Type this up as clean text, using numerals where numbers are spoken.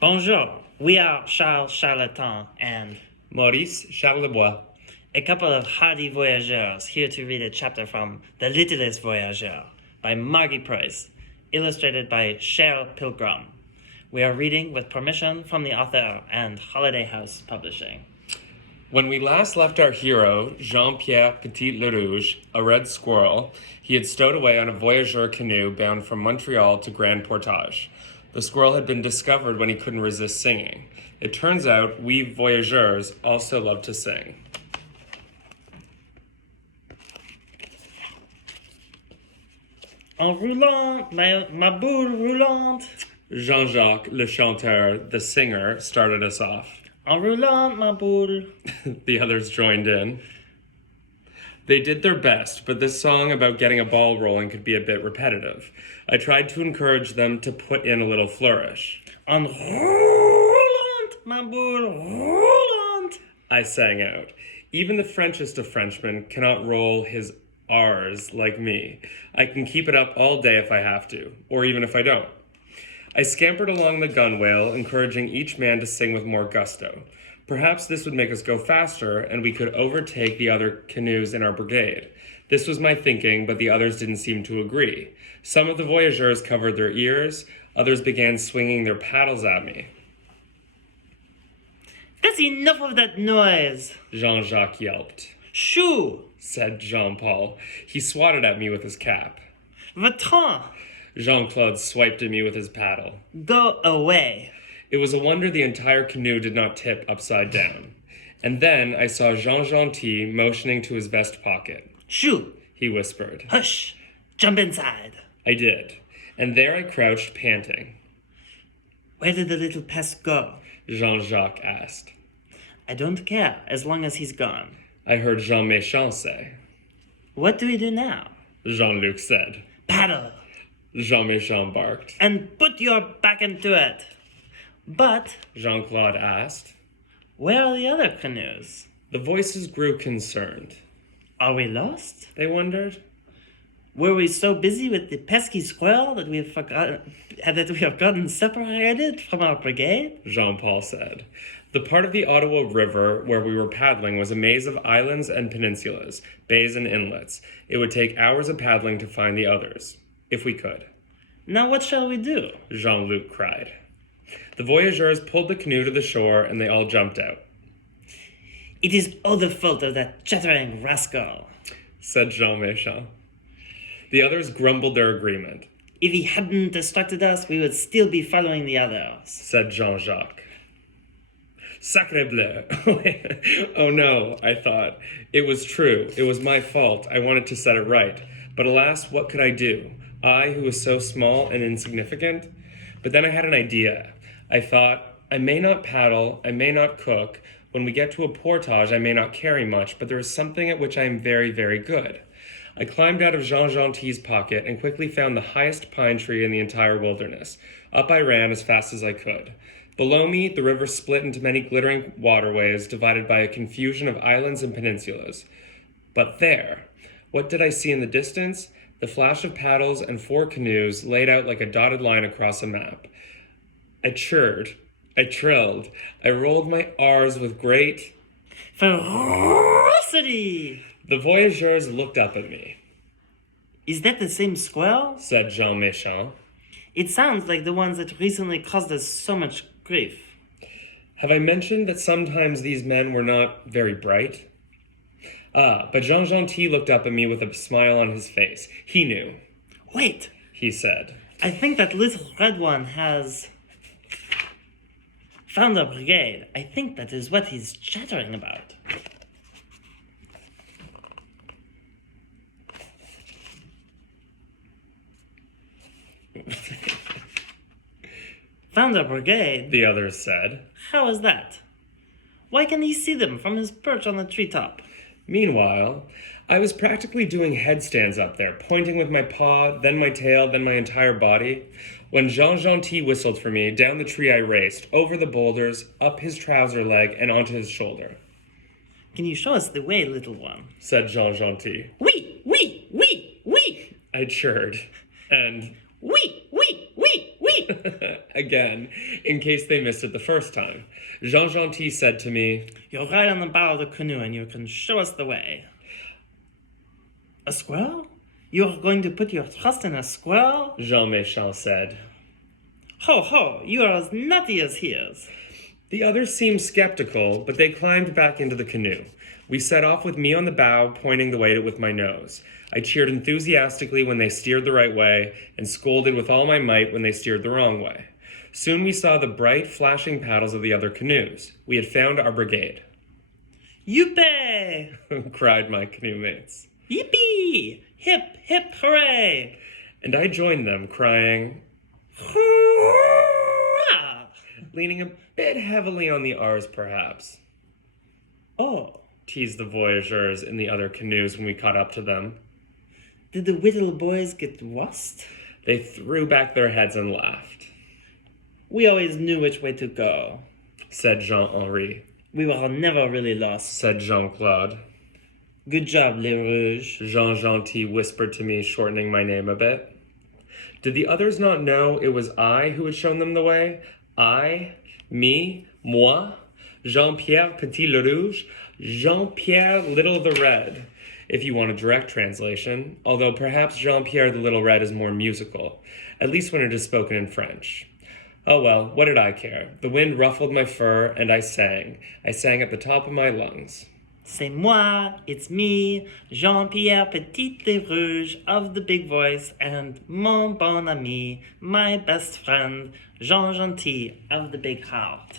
Bonjour, we are Charles Charlatan and Maurice Charlebois. a couple of hardy voyageurs here to read a chapter from The Littlest Voyageur by Margie Price, illustrated by Cheryl Pilgrim. We are reading with permission from the author and Holiday House Publishing. When we last left our hero, Pierre Petit Le Rouge, a red squirrel, he had stowed away on a voyageur canoe bound from Montreal to Grand Portage. The squirrel had been discovered when he couldn't resist singing. It turns out we voyageurs also love to sing. En roulant, ma boule roulante. Jean-Jacques, le chanteur, the singer, started us off. En roulant, ma boule. The others joined in. They did their best, but this song about getting a ball rolling could be a bit repetitive. I tried to encourage them to put in a little flourish. En roulant, ma boule roulante. I sang out. Even the Frenchest of Frenchmen cannot roll his R's like me. I can keep it up all day if I have to, or even if I don't. I scampered along the gunwale, encouraging each man to sing with more gusto. Perhaps this would make us go faster, and we could overtake the other canoes in our brigade. This was my thinking, but the others didn't seem to agree. Some of the voyageurs covered their ears, others began swinging their paddles at me. That's enough of that noise. Jean-Jacques yelped. Shoo, Said Jean-Paul. He swatted at me with his cap. va-t'en, Jean-Claude swiped at me with his paddle. go away. It was a wonder the entire canoe did not tip upside down. And then I saw Jean Gentil motioning to his vest pocket. Shoo, He whispered. hush, jump inside. I did. And there I crouched, panting. Where did the little pest go? Jean-Jacques asked. I don't care, as long as he's gone. I heard Jean Méchant say. What do we do now? Jean-Luc said. Paddle, Jean Méchant barked. and put your back into it. But Jean-Claude asked. where are the other canoes? The voices grew concerned. Are we lost? They wondered. Were we so busy with the pesky squirrel that we have gotten separated from our brigade? Jean-Paul said. The part of the Ottawa River where we were paddling was a maze of islands and peninsulas, bays and inlets. It would take hours of paddling to find the others, if we could. Now what shall we do? Jean-Luc cried. The voyageurs pulled the canoe to the shore and they all jumped out. It is all the fault of that chattering rascal, Said Jean Méchant. The others grumbled their agreement. If he hadn't distracted us, we would still be following the others. Said Jean-Jacques. Sacre bleu. Oh no, I thought. It was true. It was my fault. I wanted to set it right. But alas, what could I do? I, who was so small and insignificant? But then I had an idea. I thought, I may not paddle, I may not cook. When we get to a portage, I may not carry much, but there is something at which I am very, very good. I climbed out of Jean Gentil's pocket and quickly found the highest pine tree in the entire wilderness. Up I ran as fast as I could. Below me, the river split into many glittering waterways divided by a confusion of islands and peninsulas. But there, what did I see in the distance? The flash of paddles and 4 canoes laid out like a dotted line across a map. I chirred. I trilled. I rolled my R's with great Ferocity! The voyageurs looked up at me. Is that the same squirrel? Said Jean Méchant. It sounds like the ones that recently caused us so much grief. Have I mentioned that sometimes these men were not very bright? But Jean Gentil looked up at me with a smile on his face. He knew. Wait, He said. I think that little red one has found a brigade. I think that is what he's chattering about. Found a brigade? The others said. How is that? Why can he see them from his perch on the treetop? Meanwhile, I was practically doing headstands up there, pointing with my paw, then my tail, then my entire body. When Jean Gentil whistled for me, down the tree I raced, over the boulders, up his trouser leg, and onto his shoulder. Can you show us the way, little one? Said Jean Gentil. Oui, oui, oui, oui! I chirred, and Oui, oui, oui, oui! again, in case they missed it the first time. Jean Gentil said to me, "You'll ride on the bow of the canoe and you can show us the way." "A squirrel? You're going to put your trust in a squirrel?" Jean Méchant said. "Ho, ho, you are as nutty as he is." The others seemed skeptical, but they climbed back into the canoe. We set off with me on the bow, pointing the way with my nose. I cheered enthusiastically when they steered the right way, and scolded with all my might when they steered the wrong way. Soon we saw the bright, flashing paddles of the other canoes. We had found our brigade. "Youpé! cried my canoe mates. Yippee! Hip, hip, hooray!" And I joined them, crying, "Hurrah!" leaning a bit heavily on the R's perhaps. "Oh, Teased the voyageurs in the other canoes when we caught up to them. did the little boys get lost?" They threw back their heads and laughed. "We always knew which way to go. Said Jean-Henri. We were never really lost." Said Jean-Claude. "Good job, Le Rouge." Jean Gentil whispered to me, shortening my name a bit. Did the others not know it was I who had shown them the way? I? Me? Moi? Jean-Pierre Petit Le Rouge? Jean-Pierre Little the Red, if you want a direct translation, although perhaps Jean-Pierre the Little Red is more musical, at least when it is spoken in French. Oh well, what did I care? The wind ruffled my fur, and I sang. I sang at the top of my lungs. "C'est moi, it's me, Jean-Pierre Petit Le Rouge of the big voice, and mon bon ami, my best friend, Jean Gentil of the big heart."